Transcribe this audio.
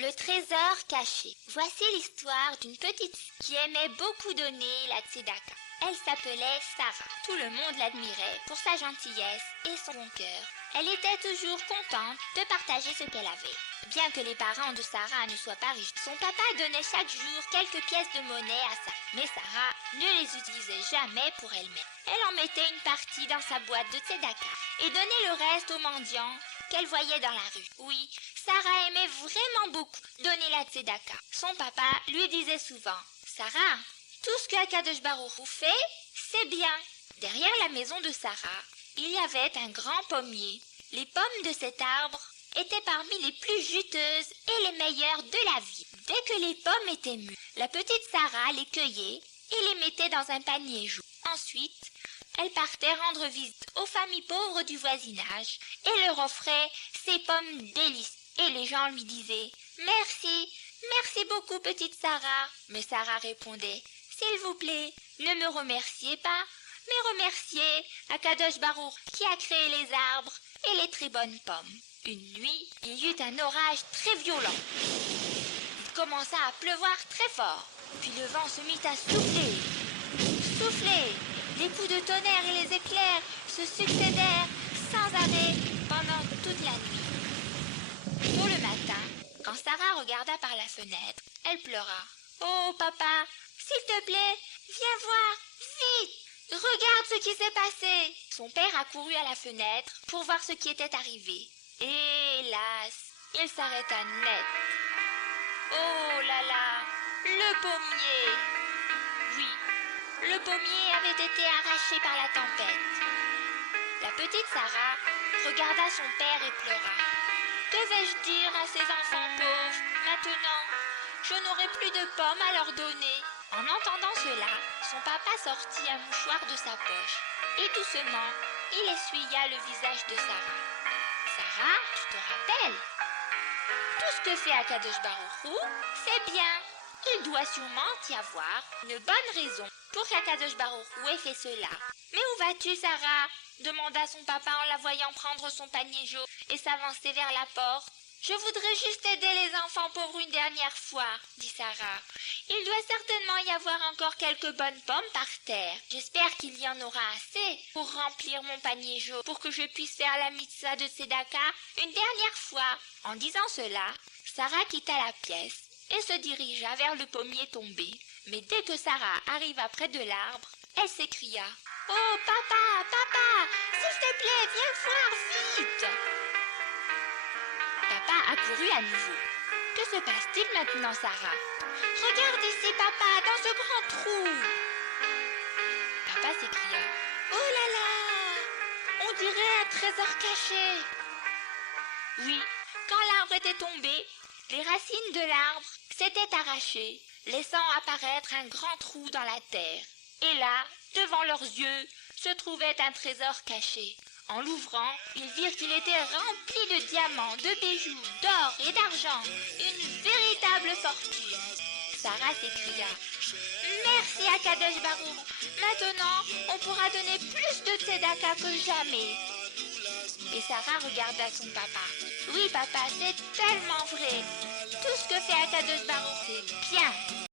Le trésor caché. Voici l'histoire d'une petite fille qui aimait beaucoup donner la tzedaka. Elle s'appelait Sarah. Tout le monde l'admirait pour sa gentillesse et son bon cœur. Elle était toujours contente de partager ce qu'elle avait. Bien que les parents de Sarah ne soient pas riches, son papa donnait chaque jour quelques pièces de monnaie à Sarah. Mais Sarah ne les utilisait jamais pour elle-même. Elle en mettait une partie dans sa boîte de tzedaka et donnait le reste aux mendiants qu'elle voyait dans la rue. Oui, Sarah aimait vraiment beaucoup donner la tzedaka. Son papa lui disait souvent: Sarah, tout ce que Akadosh Baruch Hu fait, c'est bien. Derrière la maison de Sarah, il y avait un grand pommier. Les pommes de cet arbre étaient parmi les plus juteuses et les meilleures de la ville. Dès que les pommes étaient mûres, la petite Sarah les cueillait et les mettait dans un panier jaune. Ensuite, elle partait rendre visite aux familles pauvres du voisinage et leur offrait ces pommes délicieuses. Et les gens lui disaient: Merci, merci beaucoup petite Sarah. Mais Sarah répondait: S'il vous plaît, ne me remerciez pas, mais remerciez Akadosh Baruch qui a créé les arbres et les très bonnes pommes. Une nuit, il y eut un orage très violent. Il commença à pleuvoir très fort, puis le vent se mit à souffler. Souffler! Les coups de tonnerre et les éclairs se succédèrent sans arrêt pendant toute la nuit. Tôt le matin, quand Sarah regarda par la fenêtre, elle pleura. « Oh papa, s'il te plaît, viens voir, vite! Regarde ce qui s'est passé !» Son père accourut à la fenêtre pour voir ce qui était arrivé. Et hélas, il s'arrêta net. Oh là là, le pommier! Oui, le pommier avait été arraché par la tempête. La petite Sarah regarda son père et pleura. Que vais-je dire à ces enfants pauvres maintenant? Je n'aurai plus de pommes à leur donner. En entendant cela, son papa sortit un mouchoir de sa poche et doucement, il essuya le visage de Sarah. Sarah, tu te rappelles? Tout ce que fait Akadosh Baruch Hu, c'est bien. Il doit sûrement y avoir une bonne raison pour qu'Akadosh Baruch Hu ait fait cela. Mais où vas-tu, Sarah? Demanda son papa en la voyant prendre son panier jaune et s'avancer vers la porte. Je voudrais juste aider les enfants pauvres une dernière fois, dit Sarah. Il doit certainement y avoir encore quelques bonnes pommes par terre. J'espère qu'il y en aura assez pour remplir mon panier jaune pour que je puisse faire la mitzvah de tzedaka une dernière fois. En disant cela, Sarah quitta la pièce et se dirigea vers le pommier tombé. Mais dès que Sarah arriva près de l'arbre, elle s'écria: Oh papa, papa, s'il te plaît, viens voir vite! Papa accourut à nouveau. Que se passe-t-il maintenant, Sarah? Regarde ici, papa, dans ce grand trou! Papa s'écria: Oh là là! On dirait un trésor caché! Oui, quand l'arbre était tombé, les racines de l'arbre s'étaient arrachées, laissant apparaître un grand trou dans la terre. Et là, devant leurs yeux, se trouvait un trésor caché. En l'ouvrant, ils virent qu'il était rempli de diamants, de bijoux, d'or et d'argent. Une véritable fortune. Sarah s'écria: Merci Akadosh Baruch. Maintenant, on pourra donner plus de tzedaka que jamais. Et Sarah regarda son papa. Oui, papa, c'est tellement vrai. Tout ce que fait Akadosh Baruch, c'est bien.